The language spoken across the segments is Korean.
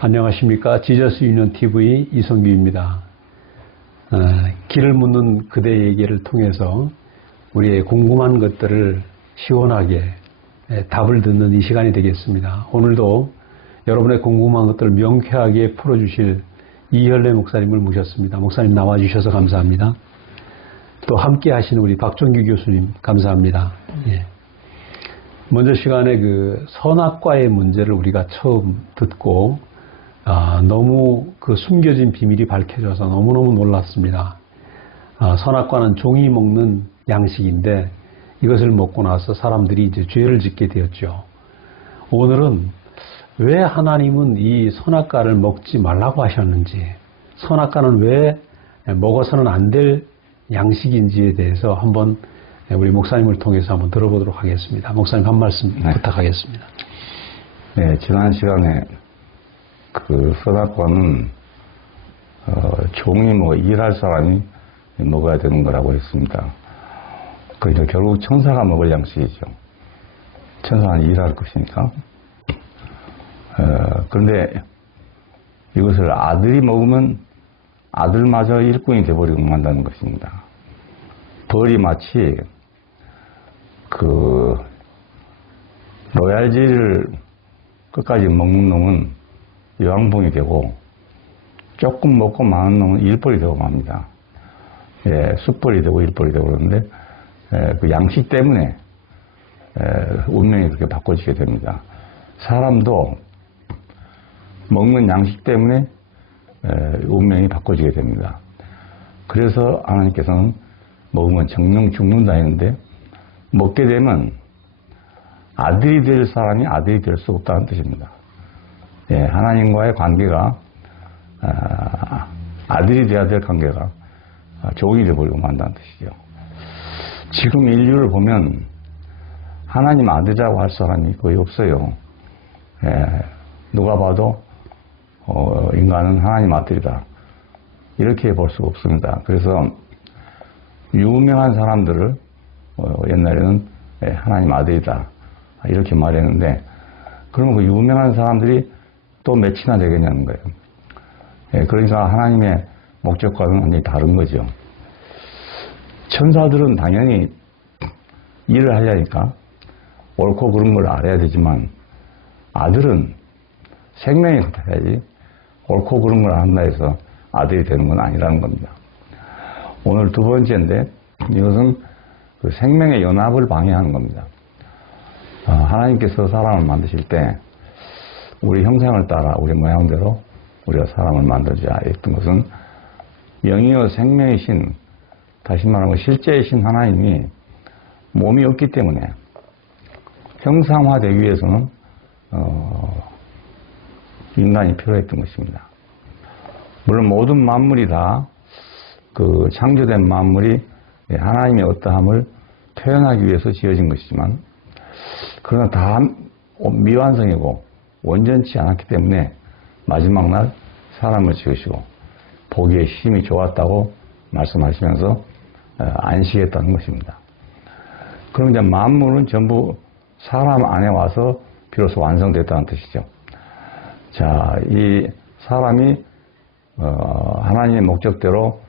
안녕하십니까. 지저스 유니언 TV 이성규입니다. 길을 묻는 그대에게를 통해서 우리의 궁금한 것들을 시원하게 답을 듣는 이 시간이 되겠습니다. 오늘도 여러분의 궁금한 것들을 명쾌하게 풀어주실 이혈래 목사님을 모셨습니다. 목사님 나와주셔서 감사합니다. 또 함께 하시는 우리 박종규 교수님 감사합니다. 예. 먼저 시간에 그 선악과의 문제를 우리가 처음 듣고 너무 그 숨겨진 비밀이 밝혀져서 너무너무 놀랐습니다. 선악과는 종이 먹는 양식인데 이것을 먹고 나서 사람들이 이제 죄를 짓게 되었죠. 오늘은 왜 하나님은 이 선악과를 먹지 말라고 하셨는지, 선악과는 왜 먹어서는 안 될 양식인지에 대해서 한번 우리 목사님을 통해서 한번 들어보도록 하겠습니다. 목사님 한 말씀 부탁하겠습니다. 네, 지난 시간에 그 선악과는 종이 일할 사람이 먹어야 되는 거라고 했습니다. 그러니까 결국 천사가 먹을 양식이죠. 천사는 일할 것이니까. 그런데 이것을 아들이 먹으면 아들마저 일꾼이 되어버리고 만다는 것입니다. 벌이 마치 그 로얄젤리를 끝까지 먹는 놈은 여왕봉이 되고 조금 먹고 많은 놈은 일벌이 되고 맙니다. 예, 숫벌이 되고 일벌이 되고 그러는데 그 양식 때문에 운명이 그렇게 바꿔지게 됩니다. 사람도 먹는 양식 때문에 운명이 바꿔지게 됩니다. 그래서 하나님께서는 먹으면 정령 죽는다 했는데 먹게 되면 아들이 될 사람이 아들이 될 수 없다는 뜻입니다. 예, 하나님과의 관계가 아들이 되어야 될 관계가 종이 되어버리고 만다는 뜻이죠. 지금 인류를 보면 하나님 아들이라고 할 사람이 거의 없어요. 예, 누가 봐도 인간은 하나님 아들이다 이렇게 볼 수가 없습니다. 그래서 유명한 사람들을 옛날에는 하나님 아들이다 이렇게 말했는데, 그러면 그 유명한 사람들이 또 몇이나 되겠냐는 거예요. 그러니까 하나님의 목적과는 완전히 다른 거죠. 천사들은 당연히 일을 하려니까 옳고 그른 걸 알아야 되지만 아들은 생명이 같아야지 옳고 그른 걸 안다 해서 아들이 되는 건 아니라는 겁니다. 오늘 두 번째인데 이것은 그 생명의 연합을 방해하는 겁니다. 하나님께서 사람을 만드실 때 우리 형상을 따라 우리 모양대로 우리가 사람을 만들자 했던 것은 영이요 생명이신, 다시 말하면 실제이신 하나님이 몸이 없기 때문에 형상화되기 위해서는 인간이 필요했던 것입니다. 물론 모든 만물이 다 그 창조된 만물이 하나님의 어떠함을 표현하기 위해서 지어진 것이지만, 그러나 다 미완성이고 온전치 않았기 때문에 마지막 날 사람을 지으시고 보기에 힘이 좋았다고 말씀하시면서 안식했다는 것입니다. 그럼 이제 만물은 전부 사람 안에 와서 비로소 완성됐다는 뜻이죠. 자, 이 사람이 하나님의 목적대로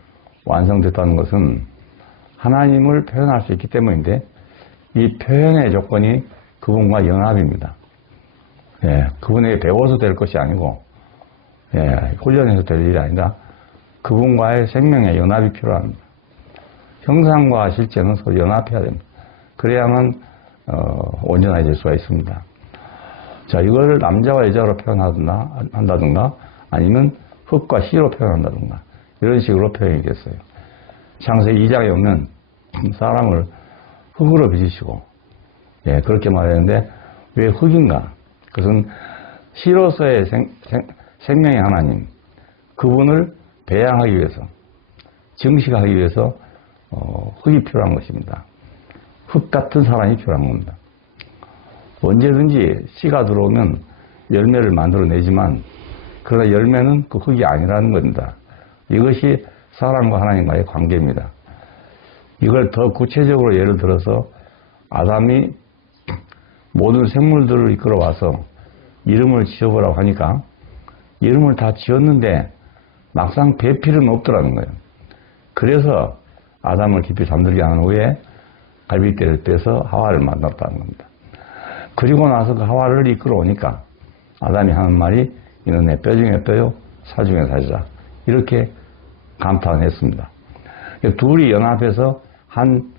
완성됐다는 것은 하나님을 표현할 수 있기 때문인데, 이 표현의 조건이 그분과 연합입니다. 예, 그분에게 배워서 될 것이 아니고, 예, 훈련해서 될 일이 아니라 그분과의 생명의 연합이 필요합니다. 형상과 실제는 서로 연합해야 됩니다. 그래야만 온전해질 수가 있습니다. 자, 이거를 남자와 여자로 표현한다든가 아니면 흙과 씨로 표현한다든가 이런 식으로 표현이 됐어요. 창세기 2장에 보면 사람을 흙으로 빚으시고, 예, 그렇게 말했는데 왜 흙인가? 그것은 씨로서의 생명의 하나님, 그분을 배양하기 위해서, 증식하기 위해서 흙이 필요한 것입니다. 흙 같은 사람이 필요한 겁니다. 언제든지 씨가 들어오면 열매를 만들어내지만, 그러나 열매는 그 흙이 아니라는 겁니다. 이것이 사람과 하나님과의 관계입니다. 이걸 더 구체적으로 예를 들어서 아담이 모든 생물들을 이끌어와서 이름을 지어보라고 하니까 이름을 다 지었는데 막상 뵐 필요는 없더라는 거예요. 그래서 아담을 깊이 잠들게 한 후에 갈빗대를 빼서 하와를 만났다는 겁니다. 그리고 나서 그 하와를 이끌어오니까 아담이 하는 말이 이는 내 뼈 중에 뼈요 살 중에 살이라 이렇게 감탄했습니다. 둘이 연합해서 한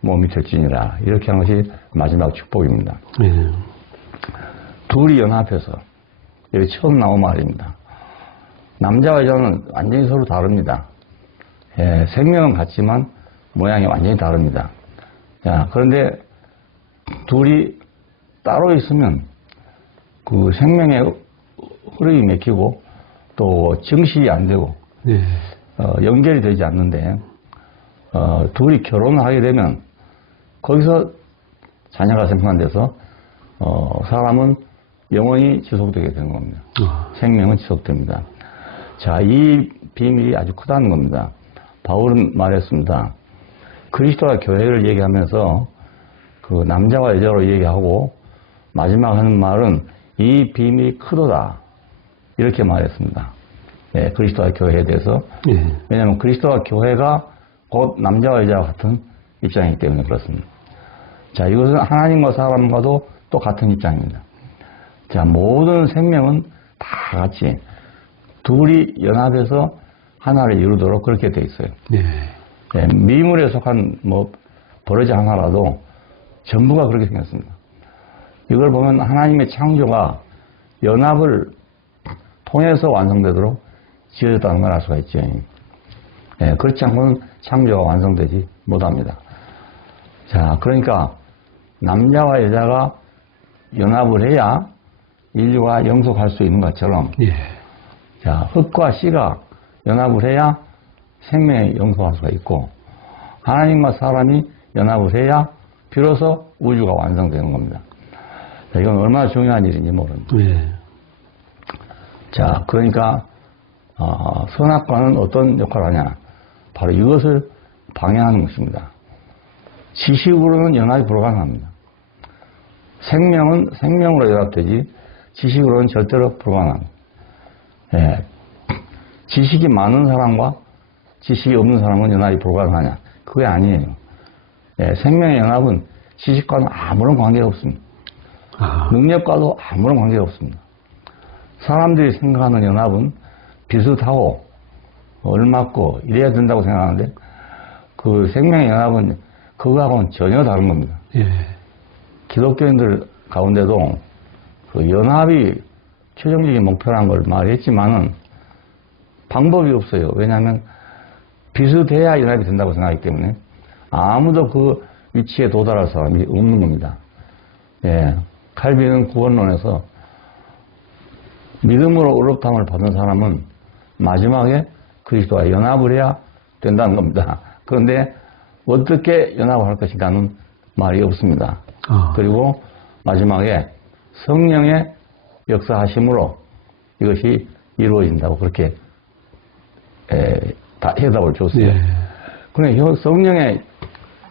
몸이 될지니라 이렇게 하는 것이 마지막 축복입니다. 예. 둘이 연합해서 여기 처음 나온 말입니다. 남자와 여자는 완전히 서로 다릅니다. 예, 생명은 같지만 모양이 완전히 다릅니다. 자, 그런데 둘이 따로 있으면 그 생명의 흐름이 맥히고 또 증식이 안 되고 예. 연결이 되지 않는데 둘이 결혼을 하게 되면 거기서 자녀가 생산돼서 사람은 영원히 지속되게 되는 겁니다. 생명은 지속됩니다. 자, 이 비밀이 아주 크다는 겁니다. 바울은 말했습니다. 그리스도와 교회를 얘기하면서 그 남자와 여자로 얘기하고 마지막 하는 말은 이 비밀이 크도다 이렇게 말했습니다. 네, 그리스도와 교회에 대해서. 예. 왜냐하면 그리스도와 교회가 곧 남자와 여자와 같은 입장이기 때문에 그렇습니다. 자, 이것은 하나님과 사람과도 또 같은 입장입니다. 자, 모든 생명은 다 같이 둘이 연합해서 하나를 이루도록 그렇게 돼 있어요. 예. 예, 미물에 속한 버러지 하나라도 전부가 그렇게 생겼습니다. 이걸 보면 하나님의 창조가 연합을 통해서 완성되도록 지어졌다는 걸 알 수가 있죠. 예, 그렇지 않고는 창조가 완성되지 못합니다. 자, 그러니까 남자와 여자가 연합을 해야 인류가 영속할 수 있는 것처럼 예. 자, 흙과 씨가 연합을 해야 생명이 영속할 수가 있고 하나님과 사람이 연합을 해야 비로소 우주가 완성되는 겁니다. 자, 이건 얼마나 중요한 일인지 모릅니다. 예. 자, 그러니까 선악과는 어떤 역할을 하냐? 바로 이것을 방해하는 것입니다. 지식으로는 연합이 불가능합니다. 생명은 생명으로 연합되지 지식으로는 절대로 불가능합니다. 예. 지식이 많은 사람과 지식이 없는 사람은 연합이 불가능하냐? 그게 아니에요. 예, 생명의 연합은 지식과는 아무런 관계가 없습니다. 능력과도 아무런 관계가 없습니다. 사람들이 생각하는 연합은 비슷하고 얼맞고 이래야 된다고 생각하는데 그 생명의 연합은 그거하고는 전혀 다른 겁니다. 예. 기독교인들 가운데도 그 연합이 최종적인 목표라는 걸 말했지만은 방법이 없어요. 왜냐하면 비슷해야 연합이 된다고 생각하기 때문에 아무도 그 위치에 도달할 사람이 없는 겁니다. 예. 칼빈은 구원론에서 믿음으로 의롭다함을 받은 사람은 마지막에 그리스도와 연합을 해야 된다는 겁니다. 그런데 어떻게 연합을 할 것인가는 말이 없습니다. 그리고 마지막에 성령의 역사하심으로 이것이 이루어진다고 그렇게 다 해답을 줬어요. 예. 그런데 성령의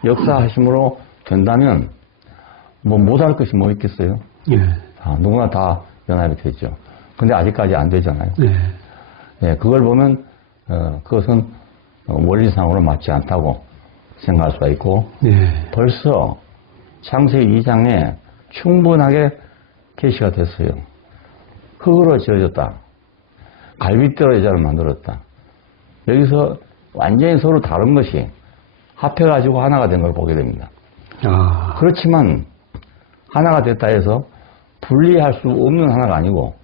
역사하심으로 된다면 뭐 못할 것이 뭐 있겠어요? 예. 누구나 다 연합이 되죠. 근데 아직까지 안 되잖아요. 예. 예, 그걸 보면 그것은 원리상으로 맞지 않다고 생각할 수가 있고 예. 벌써 창세기 2장에 충분하게 계시가 됐어요. 흙으로 지어졌다. 갈빗대로 여자를 만들었다. 여기서 완전히 서로 다른 것이 합해가지고 하나가 된 걸 보게 됩니다. 그렇지만 하나가 됐다 해서 분리할 수 없는 하나가 아니고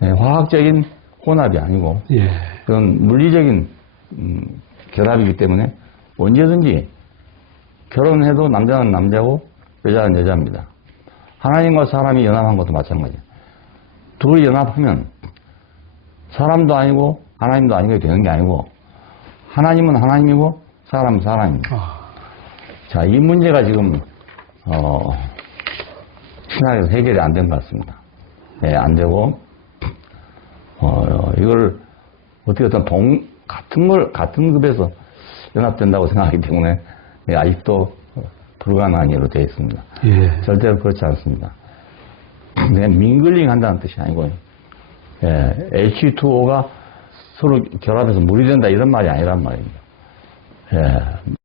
화학적인 혼합이 아니고 예. 그런 물리적인 결합이기 때문에 언제든지 결혼해도 남자는 남자고 여자는 여자입니다. 하나님과 사람이 연합한 것도 마찬가지예요. 둘이 연합하면 사람도 아니고 하나님도 아니고 되는 게 아니고 하나님은 하나님이고 사람은 사람입니다. 자, 이 문제가 지금 신학에서 해결이 안 된 것 같습니다. 네, 안 되고 이걸 어떻게 같은 급에서 연합된다고 생각하기 때문에 아직도 불가능한 일로 되어 있습니다. 예. 절대로 그렇지 않습니다. 그냥 밍글링 한다는 뜻이 아니고요. H2O가 서로 결합해서 물이 된다 이런 말이 아니란 말입니다. 예.